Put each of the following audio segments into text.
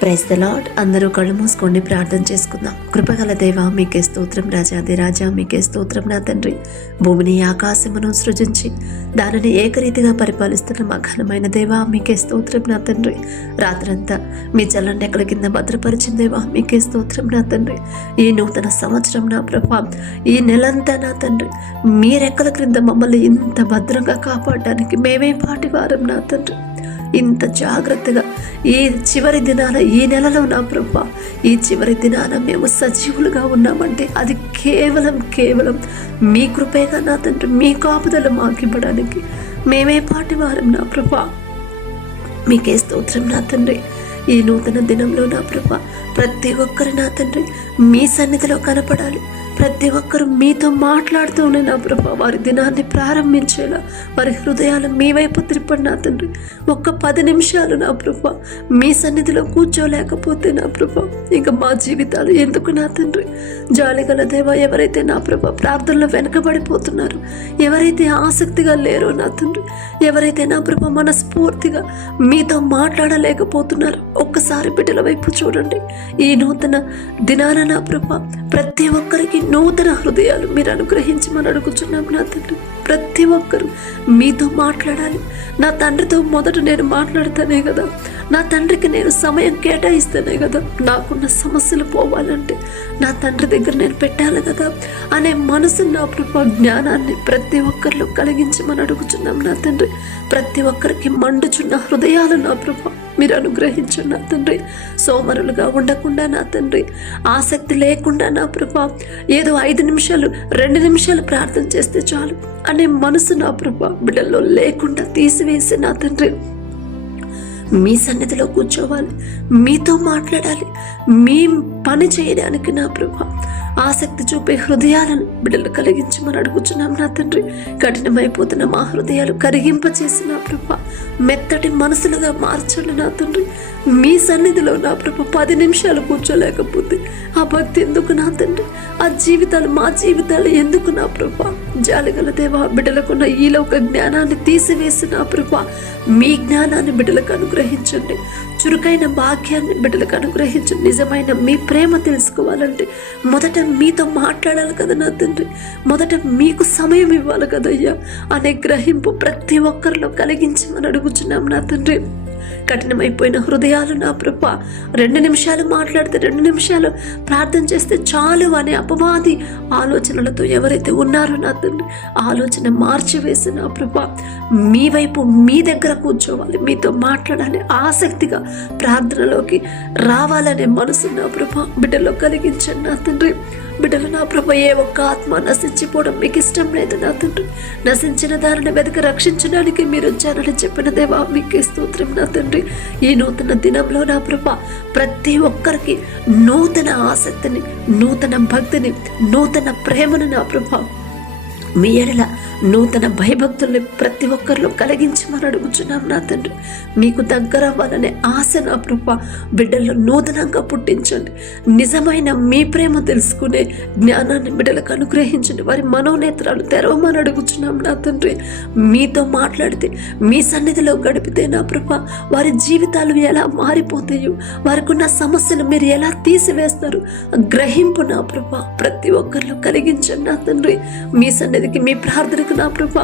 Praise the lord. అందరూ కళ్ళు మూసుకోండి, ప్రార్థన చేసుకుందాం. కృపగల దేవా మీకే స్తోత్రం, రాజాది రాజా మీకే స్తోత్రం. నా తండ్రి, భూమిని ఆకాశమును సృజించి దానిని ఏకరీతిగా పరిపాలిస్తున్న మా ఘనమైన దేవా మీకే స్తోత్రం. నా తండ్రి, రాత్రంతా మీ చల్లని ఎక్కల కింద భద్రపరిచిన దేవా మీకే స్తోత్రం. నా తండ్రి, ఈ నూతన సంవత్సరం నా ప్రభా, ఈ నెలంతా నా తండ్రి మీరెక్కల క్రింద మమ్మల్ని ఇంత భద్రంగా కాపాడడానికి మేమే పాటివారం. నా తండ్రి, ఇంత జాగ్రత్తగా ఈ చివరి దినాన, ఈ నెలలో నా ప్రభా, ఈ చివరి దినాన మేము సజీవులుగా ఉన్నామంటే అది కేవలం మీ కృపేగా నా తండ్రి. మీ కాపుదల మాకివ్వడానికి మేమే పాటివారం నా ప్రభా, మీకే స్తోత్రం. నా తండ్రి, ఈ నూతన దినంలో నా ప్రభా ప్రతి ఒక్కరు నా తండ్రి మీ సన్నిధిలో కనపడాలి. ప్రతి ఒక్కరు మీతో మాట్లాడుతూనే నా ప్రభా వారి దినాన్ని ప్రారంభించేలా వారి హృదయాలు మీ వైపు త్రిప్పండి. నా తండ్రి, ఒక్క 10 నిమిషాలు నా ప్రభా మీ సన్నిధిలో కూర్చోలేకపోతే నా ప్రభా ఇంకా మా జీవితాలు ఎందుకు నా తండ్రి. జాలిగల దేవా, ఎవరైతే నా ప్రభా ప్రార్థనలో వెనకబడిపోతున్నారు, ఎవరైతే ఆసక్తిగా లేరో నా తండ్రి, ఎవరైతే నా ప్రభా మనస్ఫూర్తిగా మీతో మాట్లాడలేకపోతున్నారు, ఒక్కసారి బిడ్డల వైపు చూడండి. ఈ నూతన దినాన నా ప్రభా ప్రతి ఒక్కరికి నూతన హృదయాలు మీరు అనుగ్రహించమని అడుగుతున్నాం. నా తండ్రి, ప్రతి ఒక్కరు మీతో మాట్లాడాలి. నా తండ్రితో మొదట నేను మాట్లాడతానే కదా, నా తండ్రికి నేను సమయం కేటాయిస్తేనే కదా నాకున్న సమస్యలు పోవాలంటే నా తండ్రి దగ్గర నేను పెట్టాలి కదా అనే మనసు నా ప్రభా జ్ఞానాన్ని ప్రతి ఒక్కరిలో కలిగించమని అడుగుతున్నాం. నా తండ్రి, ప్రతి ఒక్కరికి మండుచున్న హృదయాలు నా ప్రభా మీరు అనుగ్రహించండి. నా తండ్రి, సోమరులుగా ఉండకుండా నా తండ్రి, ఆసక్తి లేకుండా నా ప్రభా ఏదో 5 నిమిషాలు 2 నిమిషాలు ప్రార్థన చేస్తే చాలు అనే మనసు నా ప్రభా బిడ్డల్లో లేకుండా తీసివేసి నా తండ్రి మీ సన్నిధిలో కూర్చోవాలి, మీతో మాట్లాడాలి, మీ పని చేయడానికి నా ప్రభా ఆసక్తి చూపే హృదయాలను బిడ్డలు కలిగించమని అడుగుచున్నాం. నా తండ్రి, కఠినమైపోతున్న మా హృదయాలు కరిగింపచేసి నా ప్రభా మెత్తటి మనసులుగా మార్చండి. నా తండ్రి, మీ సన్నిధిలో నా ప్రభా 10 నిమిషాలు కూర్చోలేకపోతే ఆ భక్తి ఎందుకు నా తండ్రి, ఆ జీవితాలు మా జీవితాలు ఎందుకు నా ప్రభా. జాలిగల దేవా, బిడ్డలకున్న ఈలోక జ్ఞానాన్ని తీసివేసి నా ప్రభా మీ జ్ఞానాన్ని బిడ్డలకు అనుగ్రహించండి. చురుకైన భాగ్యాన్ని బిడ్డలకు అనుగ్రహించండి. నిజమైన మీ ప్రేమ తెలుసుకోవాలంటే మొదట మీతో మాట్లాడాలి కదా నా తండ్రి, మొదట మీకు సమయం ఇవ్వాలి కదయ్యా అనే గ్రహింపు ప్రతి ఒక్కరిలో కలిగించమని అడుగుచున్నాం. నా తండ్రి, కఠినమైపోయిన హృదయాలు నా ప్రభా 2 నిమిషాలు మాట్లాడితే 2 నిమిషాలు ప్రార్థన చేస్తే చాలు అనే అపవాది ఆలోచనలతో ఎవరైతే ఉన్నారో నా తండ్రి ఆలోచన మార్చివేసి నా ప్రభా మీ వైపు మీ దగ్గర కూర్చోవాలి, మీతో మాట్లాడాలి, ఆసక్తిగా ప్రార్థనలోకి రావాలనే మనసు నా ప్రభా బిడ్డలో కలిగించండి. నా తండ్రి, బిడ్డలు నా ప్రభా ఏ ఒక్క ఆత్మ నశించిపోవడం మీకు ఇష్టం లేదు. నా తండ్రి, నశించిన దానిని వెతక రక్షించడానికి మీరు వచ్చారని చెప్పిన దేవా మీకే స్తోత్రం. నా తండ్రి, ఈ నూతన దినంలో నా ప్రభా ప్రతి ఒక్కరికి నూతన ఆసక్తిని, నూతన భక్తిని, నూతన ప్రేమను నా ప్రభా మీ ఎడల నూతన భయభక్తుల్ని ప్రతి ఒక్కరిలో కలిగించమని అడుగుచున్నాం. నా తండ్రి, మీకు దగ్గర అవ్వాలనే ఆశ నా ప్రభా బిడ్డల్లో నూతనంగా పుట్టించండి. నిజమైన మీ ప్రేమ తెలుసుకునే జ్ఞానాన్ని బిడ్డలకు అనుగ్రహించండి. వారి మనోనేత్రాలు తెరవమని అడుగుచున్నాం. నా తండ్రి, మీతో మాట్లాడితే మీ సన్నిధిలో గడిపితే నా ప్రభా వారి జీవితాలు ఎలా మారిపోతాయో, వారికి ఉన్న సమస్యలు మీరు ఎలా తీసివేస్తారు గ్రహింపు నా ప్రభా ప్రతి ఒక్కరిలో కలిగించండి. నా తండ్రి, మీ సన్నిధికి మీ ప్రార్థనకు నా ప్రభా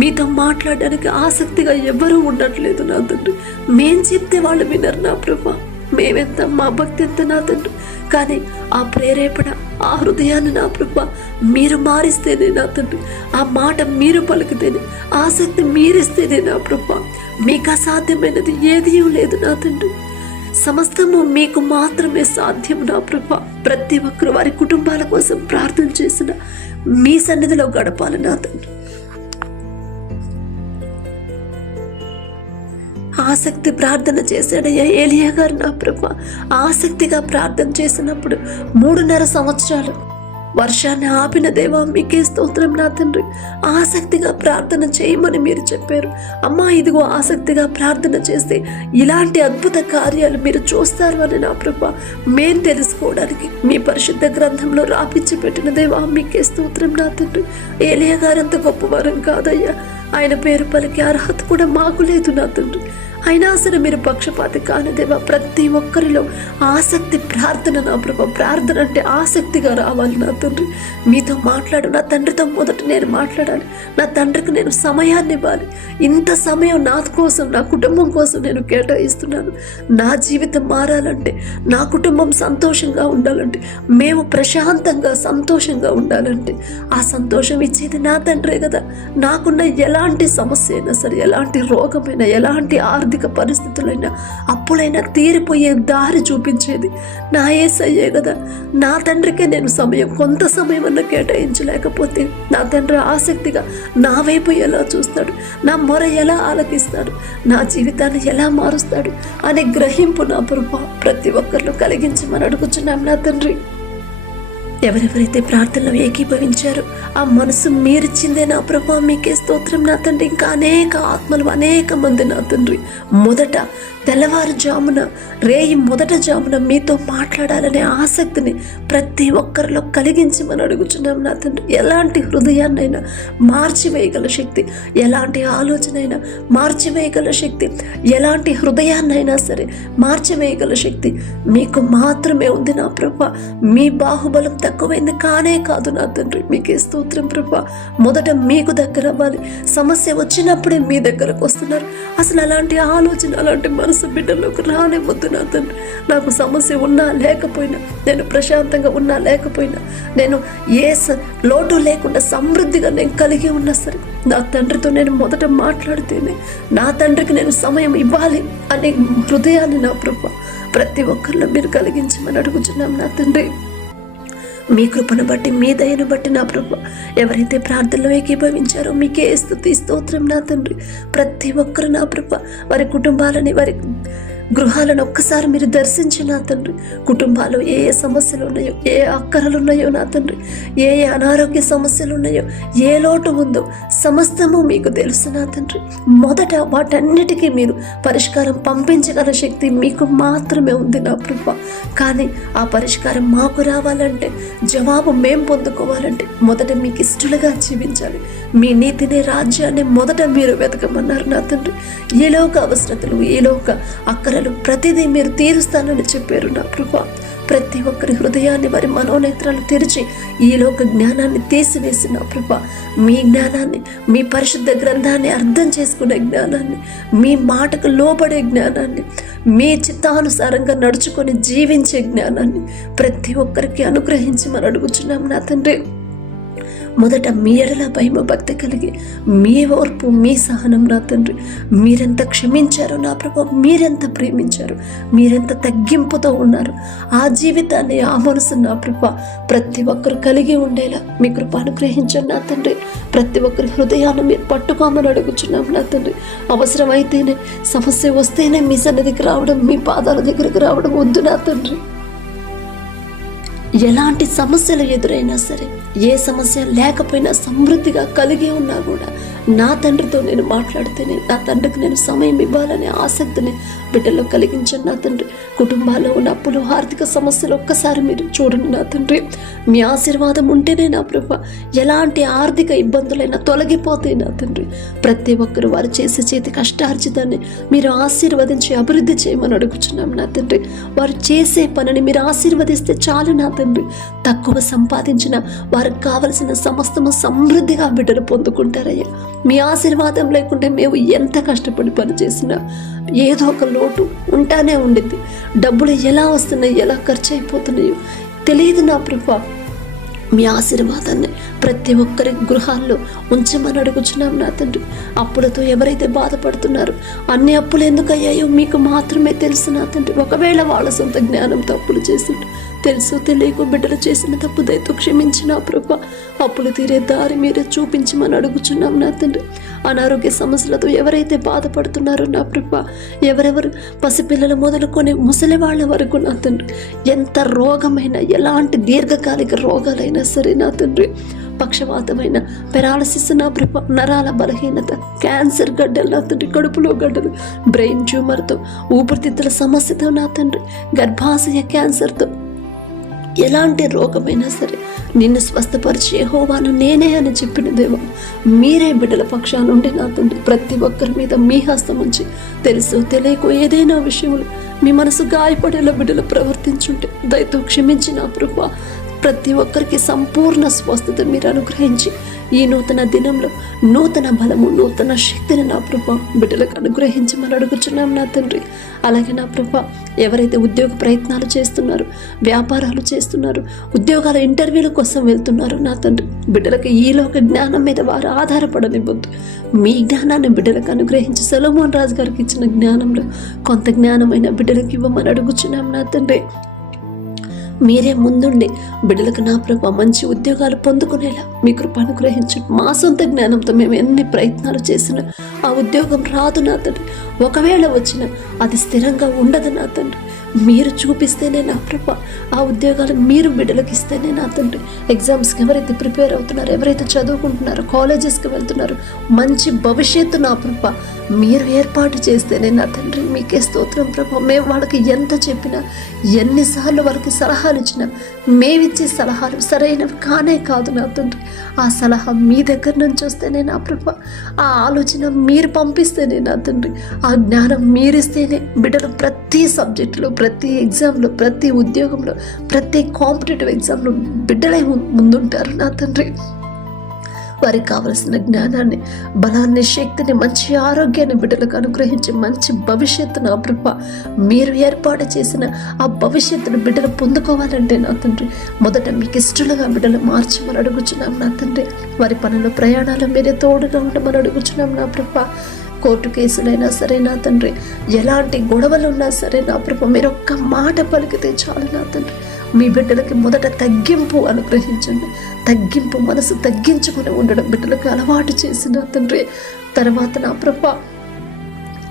మీతో మాట్లాడడానికి ఆసక్తిగా ఎవరూ ఉండట్లేదు. నా తండ్రి, మేం చెప్తే వాళ్ళు వినరు నా ప్రభా, మేమెంత మా భక్తి ఎంత నా తండ్రి, కానీ ఆ ప్రేరేపణ, ఆ హృదయాన్ని నా ప్రభా మీరు మారిస్తేనే నా తండ్రి, ఆ మాట మీరు పలికితేనే, ఆసక్తి మీరిస్తేనే నా ప్రభా మీకు అసాధ్యమైనది ఏదీ లేదు. నా తండ్రి, సమస్తము మీకు మాత్రమే సాధ్యం. నా ప్రభా ప్రతి ఒక్కరు వారి కుటుంబాల కోసం ప్రార్థన చేసిన మీ సన్నిధిలో గడపాలి. నా తండ్రి, ఆసక్తి ప్రార్థన చేశాడయ్యా ఏలియా గారు. నా ప్రభా ఆసక్తిగా ప్రార్థన చేసినప్పుడు 3.5 సంవత్సరాలు వర్షాన్ని ఆపిన దేవా మీకే స్తోత్రం. నా తండ్రి, ఆసక్తిగా ప్రార్థన చేయమని మీరు చెప్పారు. అమ్మా, ఇదిగో ఆసక్తిగా ప్రార్థన చేస్తే ఇలాంటి అద్భుత కార్యాలు మీరు చూస్తారు అని నా ప్రభా మేము తెలుసుకోవడానికి మీ పరిశుద్ధ గ్రంథంలో రాపించి పెట్టిన దేవా మీకే స్తోత్రం. నా తండ్రి, ఏలియా గారు అంత గొప్పవారం కాదయ్యా, ఆయన పేరు పలికే అర్హత కూడా మాకు లేదు. నా తండ్రి, అయినా సరే మీరు పక్షపాతి కాని దేవా, ప్రతి ఒక్కరిలో ఆసక్తి ప్రార్థన నా ప్రభా, ప్రార్థన అంటే ఆసక్తిగా రావాలి నా తండ్రి. మీతో మాట్లాడు నా తండ్రితో మొదట నేను మాట్లాడాలి, నా తండ్రికి నేను సమయాన్ని ఇవ్వాలి. ఇంత సమయం నా కోసం, నా కుటుంబం కోసం నేను కేటాయిస్తున్నాను. నా జీవితం మారాలంటే, నా కుటుంబం సంతోషంగా ఉండాలంటే, మేము ప్రశాంతంగా సంతోషంగా ఉండాలంటే ఆ సంతోషం ఇచ్చేది నా తండ్రే కదా. నాకున్న ఎలాంటి సమస్య అయినా సరే, ఎలాంటి రోగమైనా, ఎలాంటి ఆర్థిక పరిస్థితులైనా, అప్పులైనా తీరిపోయే దారి చూపించేది నా యేసయ్యే కదా. నా తండ్రికే నేను సమయం, కొంత సమయం అన్న కేటాయించలేకపోతే నా తండ్రి ఆసక్తిగా నా వైపు ఎలా చూస్తాడు, నా మొర ఎలా ఆలకిస్తాడు, నా జీవితాన్ని ఎలా మారుస్తాడు అనే గ్రహింపు నా ప్రభు ప్రతి ఒక్కరిలో కలిగించమని అడుగుచున్నాం నా తండ్రి. ఎవరెవరైతే ప్రార్థనలో ఏకీభవించారో ఆ మనసు మీరిచ్చిందే నా ప్రభా, మీకే స్తోత్రం నా తండ్రి. ఇంకా అనేక ఆత్మలు, అనేక మంది నా తండ్రి మొదట తెల్లవారుజామున, మొదట జామున మీతో మాట్లాడాలనే ఆసక్తిని ప్రతి ఒక్కరిలో కలిగించమని అడుగుచున్నాం నా తండ్రి. ఎలాంటి హృదయాన్నైనా మార్చివేయగల శక్తి, ఎలాంటి ఆలోచనైనా మార్చివేయగల శక్తి, ఎలాంటి హృదయాన్నైనా సరే మార్చివేయగల శక్తి మీకు మాత్రమే ఉంది నా ప్రభా. మీ బాహుబలం తక్కువైంది కానే కాదు నా తండ్రి. మీకే స్తోత్రం ప్రభా. మొదట మీకు దగ్గర అవ్వాలి. సమస్య వచ్చినప్పుడే మీ దగ్గరకు వస్తున్నారు. అసలు అలాంటి ఆలోచన, అలాంటి మనసు బిడ్డలోకి రానివ్వద్దు నా తండ్రి. నాకు సమస్య ఉన్నా లేకపోయినా, నేను ప్రశాంతంగా ఉన్నా లేకపోయినా, నేను ఏ లోటు లేకుండా సమృద్ధిగా నేను కలిగి ఉన్నా సరే, నా తండ్రితో నేను మొదట మాట్లాడితేనే నా తండ్రికి నేను సమయం ఇవ్వాలి అనే హృదయాన్ని నా ప్రభు ప్రతి ఒక్కరిలో మీరు కలిగించమని అడుగుతున్నాం నా తండ్రి. మీ కృపను బట్టి, మీ దయను బట్టి నా ప్రభు ఎవరైతే ప్రార్థనలో ఏకీభవించారో మీకే స్తుతి స్తోత్రం నా తండ్రి. ప్రతి ఒక్కరు నా ప్రభు వారి కుటుంబాలని, వారి గృహాలను ఒక్కసారి మీరు దర్శించి నా తండ్రి. కుటుంబాల్లో ఏ ఏ సమస్యలు ఉన్నాయో, ఏ అక్కరలు ఉన్నాయో నా తండ్రి, ఏ ఏ అనారోగ్య సమస్యలు ఉన్నాయో, ఏ లోటు ఉందో సమస్తము మీకు తెలుసు నా తండ్రి. మొదట వాటన్నిటికీ మీరు పరిష్కారం పంపించగల శక్తి మీకు మాత్రమే ఉంది నా ప్రభు. కానీ ఆ పరిష్కారం మాకు రావాలంటే, జవాబు మేము పొందుకోవాలంటే మొదట మీకు ఇష్టలుగా జీవించాలి. మీ నీతిని, రాజ్యాన్ని మొదట మీరు వెతకమన్నారు నా తండ్రి. ఈలోక అవసరతలు, ఈలోక అక్కరలు ప్రతిదీ మీరు తీరుస్తానని చెప్పారు నా ప్రభు. ప్రతి ఒక్కరి హృదయాన్ని, వారి మనోనేత్రాలు తెరిచి ఈలోక జ్ఞానాన్ని తీసివేసి నా ప్రభు మీ జ్ఞానాన్ని, మీ పరిశుద్ధ గ్రంథాన్ని అర్థం చేసుకునే జ్ఞానాన్ని, మీ మాటకు లోబడే జ్ఞానాన్ని, మీ చిత్తానుసారంగా నడుచుకొని జీవించే జ్ఞానాన్ని ప్రతి ఒక్కరికి అనుగ్రహించమని అడుగుచున్నాం నా తండ్రి. మొదట మీ ఎడల భయము భక్తి కలిగి, మీ ఓర్పు, మీ సహనం నా తండ్రి, మీరెంత క్షమించారో నా ప్రభు, మీరెంత ప్రేమించారు, మీరెంత తగ్గింపుతో ఉన్నారు, ఆ జీవితాన్ని, ఆ మనసు నా ప్రభు ప్రతి ఒక్కరు కలిగి ఉండేలా మీ కృప అనుగ్రహించండి నా తండ్రి. ప్రతి ఒక్కరి హృదయాన్ని మీరు పట్టుకోమని అడుగుచున్నాం నా తండ్రి. అవసరమైతేనే, సమస్య వస్తేనే మీ సన్నిధికి రావడం, మీ పాదాల దగ్గరికి రావడం వద్దు నా తండ్రి. ఎలాంటి సమస్యలు ఎదురైనా సరే, ఏ సమస్య లేకపోయినా, సమృద్ధిగా కలిగి ఉన్నా కూడా నా తండ్రితో నేను మాట్లాడితేనే నా తండ్రికి నేను సమయం ఇవ్వాలనే ఆసక్తిని బిడ్డలో కలిగించండి నా తండ్రి. కుటుంబాల్లో ఉన్న అప్పులు, ఆర్థిక సమస్యలు ఒక్కసారి మీరు చూడండి నా తండ్రి. మీ ఆశీర్వాదం ఉంటేనే నా ప్రభు ఎలాంటి ఆర్థిక ఇబ్బందులైనా తొలగిపోతాయి నా తండ్రి. ప్రతి ఒక్కరు వారు చేసే చేతి కష్టార్జితాన్ని మీరు ఆశీర్వదించి అభివృద్ధి చేయమని అడుగుచున్నాం నా తండ్రి. వారు చేసే పనిని మీరు ఆశీర్వదిస్తే చాలు నా తండ్రి. తక్కువ సంపాదించిన వారికి కావలసిన సమస్తము సమృద్ధిగా బిడ్డలు పొందుకుంటారయ్యా. మీ ఆశీర్వాదం లేకుంటే మేము ఎంత కష్టపడి పనిచేసినా ఏదో ఒక లోటు ఉంటానే ఉండింది. డబ్బులు ఎలా వస్తున్నాయి, ఎలా ఖర్చు అయిపోతున్నాయో తెలియదు నా ప్రభు. మీ ఆశీర్వాదాన్ని ప్రతి ఒక్కరి గృహాల్లో ఉంచమని అడుగుచున్నాం నా తండ్రి. అప్పులతో ఎవరైతే బాధపడుతున్నారో, అన్ని అప్పులు ఎందుకు అయ్యాయో మీకు మాత్రమే తెలుసు నా తండ్రి. ఒకవేళ వాళ్ళ సొంత జ్ఞానంతో అప్పులు చేసిండు, తెలుసు తెలియక బిడ్డలు చేసిన తప్పు దయతో క్షమించిన ప్రభు అప్పులు తీరే దారి మీరే చూపించమని అడుగుచున్నాం నా తండ్రి. అనారోగ్య సమస్యలతో ఎవరైతే బాధపడుతున్నారో నా ప్రభు, ఎవరెవరు పసిపిల్లలు మొదలుకొని ముసలి వాళ్ళ వరకు నా తండ్రి, ఎంత రోగమైనా, ఎలాంటి దీర్ఘకాలిక రోగాలైనా సరే నా తండ్రి, పక్షవాతమైన, పెరాలసిస్ నా ప్రభు, నరాల బలహీనత, క్యాన్సర్ గడ్డలు నా తండ్రి, కడుపులో గడ్డలు, బ్రెయిన్ ట్యూమర్తో, ఊపిరితిత్తుల సమస్యతో నా తండ్రి, గర్భాశయ క్యాన్సర్తో, ఎలాంటి రోగమైనా సరే నిన్ను స్వస్థపరిచే యెహోవాను నేనే అని చెప్పిన దేవా, మీరే బిడ్డల పక్షాన ఉండి నా తండ్రి ప్రతి ఒక్కరి మీద మీ హస్తం ఉంచి తెలుసో తెలియకో ఏదైనా విషయంలో మీ మనసు గాయపడేలా బిడ్డలు ప్రవర్తించుంటే దయతో క్షమించి నా ప్రభువా, ప్రతి ఒక్కరికి సంపూర్ణ స్వస్థత మీరు అనుగ్రహించి ఈ నూతన దినంలో నూతన బలము నూతన శక్తిని నా ప్రభా బిడ్డలకు అనుగ్రహించమని అడుగుచున్నాం నా తండ్రి. అలాగే నా ప్రభా, ఎవరైతే ఉద్యోగ ప్రయత్నాలు చేస్తున్నారో, వ్యాపారాలు చేస్తున్నారో, ఉద్యోగాల ఇంటర్వ్యూల కోసం వెళ్తున్నారో నా తండ్రి, బిడ్డలకు ఈలోక జ్ఞానం మీద వారు ఆధారపడనివ్వద్దు. మీ జ్ఞానాన్ని బిడ్డలకు అనుగ్రహించి సొలొమోన్ రాజు గారికి ఇచ్చిన జ్ఞానంలో కొంత జ్ఞానమైన బిడ్డలకు ఇవ్వమని అడుగుచున్నాం నా తండ్రి. మీరే ముందుండి బిడ్డలకు నా ప్రభా మంచి ఉద్యోగాలు పొందుకునేలా మీ కృప అనుగ్రహించండి. మా సొంత జ్ఞానంతో మేము ఎన్ని ప్రయత్నాలు చేసినా ఆ ఉద్యోగం రాదు నా తండ్రి. ఒకవేళ వచ్చినా అది స్థిరంగా ఉండదు నా తండ్రి. మీరు చూపిస్తేనే నా ప్రభా ఆ ఉద్యోగాలు మీరు బిడ్డలకు ఇస్తేనే నా తండ్రి. ఎగ్జామ్స్కి ఎవరైతే ప్రిపేర్ అవుతున్నారో, ఎవరైతే చదువుకుంటున్నారో, కాలేజెస్కి వెళ్తున్నారో, మంచి భవిష్యత్తు నా ప్రభా మీరు ఏర్పాటు చేస్తేనే నా తండ్రి. మీకే స్తోత్రం ప్రభా. మేము వాళ్ళకి ఎంత చెప్పినా, ఎన్నిసార్లు వాళ్ళకి సలహాలు ఇచ్చినా మేమిచ్చే సలహాలు సరైనవి కానే కాదు నా తండ్రి. ఆ సలహా మీ దగ్గర నుంచి వస్తేనే నా ప్రభా, ఆ ఆలోచన మీరు పంపిస్తేనే నా తండ్రి, ఆ జ్ఞానం మీరిస్తేనే బిడ్డలు ప్రతి సబ్జెక్టులో, ప్రతి ఎగ్జామ్లో, ప్రతి ఉద్యోగంలో, ప్రతి కాంపిటేటివ్ ఎగ్జామ్లో బిడ్డలే ముందుంటారు నా తండ్రి. వారికి కావలసిన జ్ఞానాన్ని, బలాన్ని, శక్తిని, మంచి ఆరోగ్యాన్ని బిడ్డలకు అనుగ్రహించి మంచి భవిష్యత్తు నా ప్రభా మీరు ఏర్పాటు చేసిన ఆ భవిష్యత్తును బిడ్డలు పొందుకోవాలంటే నా తండ్రి మొదట మీకు ఇష్టలుగా బిడ్డలు మార్చమని అడుగుచున్నాం నా తండ్రి. వారి పనుల ప్రయాణాలు మీరే తోడుగా ఉండమని అడుగుచున్నాం నా ప్రభా. కోర్టు కేసులైనా సరే నా తండ్రి, ఎలాంటి గొడవలు ఉన్నా సరే నా ప్రభా మీరు ఒక్క మాట పలికితే చాలు నా తండ్రి. మీ బిడ్డలకి మొదట తగ్గింపు అనుగ్రహించండి. తగ్గింపు మనసు తగ్గించుకుని ఉండడం బిడ్డలకు అలవాటు చేసిన తండ్రి. తర్వాత నా ప్రభా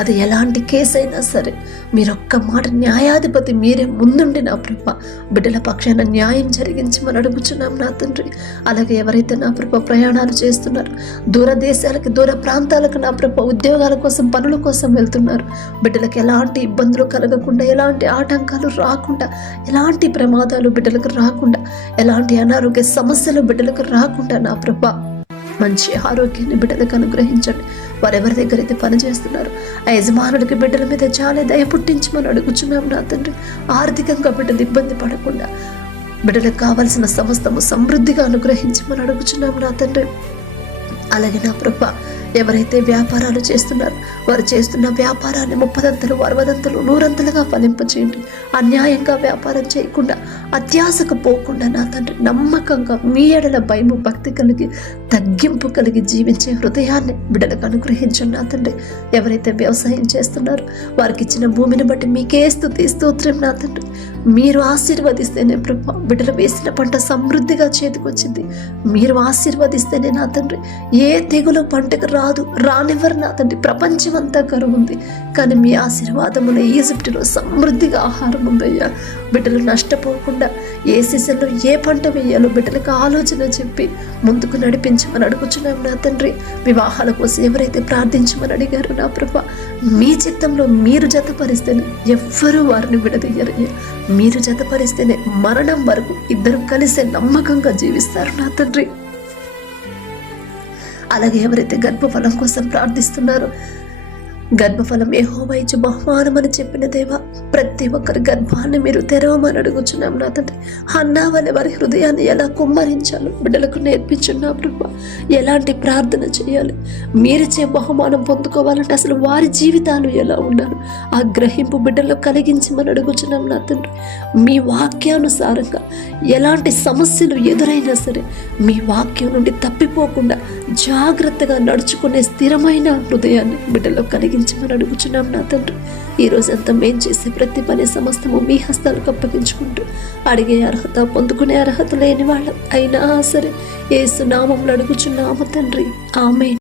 అది ఎలాంటి కేసు అయినా సరే మీరు ఒక్క మాట న్యాయాధిపతి మీరే ముందుండి నా ప్రభా బిడ్డల పక్షాన న్యాయం జరిగించమని అడుగుచున్నాం నా తండ్రి. అలాగే ఎవరైతే నా ప్రభా ప్రయాణాలు చేస్తున్నారు, దూర దేశాలకి, దూర ప్రాంతాలకు నా ప్రభా ఉద్యోగాల కోసం, పనుల కోసం వెళ్తున్నారు, బిడ్డలకు ఎలాంటి ఇబ్బందులు కలగకుండా, ఎలాంటి ఆటంకాలు రాకుండా, ఎలాంటి ప్రమాదాలు బిడ్డలకు రాకుండా, ఎలాంటి అనారోగ్య సమస్యలు బిడ్డలకు రాకుండా నా ప్రభా మంచి ఆరోగ్యాన్ని బిడ్డలకు అనుగ్రహించండి. వారెవరి దగ్గర అయితే పనిచేస్తున్నారు ఆ యజమానులకి బిడ్డల మీద చాలా దయ పుట్టించమని అడుగుచున్నాం నా తండ్రి. ఆర్థికంగా బిడ్డలు ఇబ్బంది పడకుండా బిడ్డలకు కావలసిన సమస్తము సమృద్ధిగా అనుగ్రహించమని అడుగుచున్నాం నా తండ్రి. అలాగే నా ప్రభా ఎవరైతే వ్యాపారాలు చేస్తున్నారో వారు చేస్తున్న వ్యాపారాన్ని 30 60 100 ఫలింపచేయండి. అన్యాయంగా వ్యాపారం చేయకుండా, అత్యాశకు పోకుండా నా తండ్రి నమ్మకంగా మీ ఎడల భయము భక్తి కలిగి, తగ్గింపు కలిగి జీవించే హృదయాన్ని బిడ్డలకు అనుగ్రహించండి నా తండ్రి. ఎవరైతే వ్యవసాయం చేస్తున్నారో వారికి ఇచ్చిన భూమిని బట్టి మీకే స్తుతి స్తోత్రం నా తండ్రి. మీరు ఆశీర్వదిస్తేనే ప్రభా బిడ్డలు వేసిన పంట సమృద్ధిగా చేతికొచ్చింది. మీరు ఆశీర్వదిస్తేనే నా తండ్రి ఏ తెగులు పంటకు రానివ్వరు నా తండ్రి. ప్రపంచం అంతా కరువు ఉంది, కానీ మీ ఆశీర్వాదములో ఈజిప్టులో సమృద్ధిగా ఆహారం ఉందయ్యా. బిడ్డలు నష్టపోకుండా ఏ సీజన్లో ఏ పంట వేయాలో బిడ్డలకు ఆలోచన చెప్పి ముందుకు నడిపించమని అడుగుచున్నాం నా తండ్రి. వివాహాల కోసం ఎవరైతే ప్రార్థించమని అడిగారో నా ప్రభా మీ చిత్తంలో మీరు జతపరిస్తేనే ఎవ్వరూ వారిని విడదీయరయ్యా. మీరు జతపరిస్తేనే మరణం వరకు ఇద్దరు కలిసే నమ్మకంగా జీవిస్తారు నా తండ్రి. అలాగే ఎవరైతే గర్భఫలం కోసం ప్రార్థిస్తున్నారో, గర్భఫలం యెహోవా ఇచ్చు బహుమానం అని చెప్పిన దేవా ప్రతి ఒక్కరి గర్భాన్ని మీరు తెరవమని అడుగుచున్నాం నా తండ్రి. హన్నా వలె వారి హృదయాన్ని ఎలా కుమ్మరించాలో బిడ్డలకు నేర్పించున్నాం ప్రభా. ఎలాంటి ప్రార్థన చేయాలి, మీరిచ్చే బహుమానం పొందుకోవాలంటే అసలు వారి జీవితాలు ఎలా ఉండాలి ఆ గ్రహింపు బిడ్డల్లో కలిగించమని అడుగుచున్నాం నా తండ్రి. మీ వాక్యానుసారంగా ఎలాంటి సమస్యలు ఎదురైనా సరే మీ వాక్యం నుండి తప్పిపోకుండా జాగ్రత్తగా నడుచుకునే స్థిరమైన హృదయాన్ని బిడ్డలో కలిగించమని అడుగుచున్నాం నా తండ్రి. ఈ రోజంతా మేం చేసే ప్రతి పని సమస్తము మీ హస్తాలకు అప్పగించుకుంటూ అడిగే అర్హత, పొందుకునే అర్హత లేని వాళ్ళం అయినా సరే యేసు నామములో అడుగుచున్నాము తండ్రి. ఆమేన్.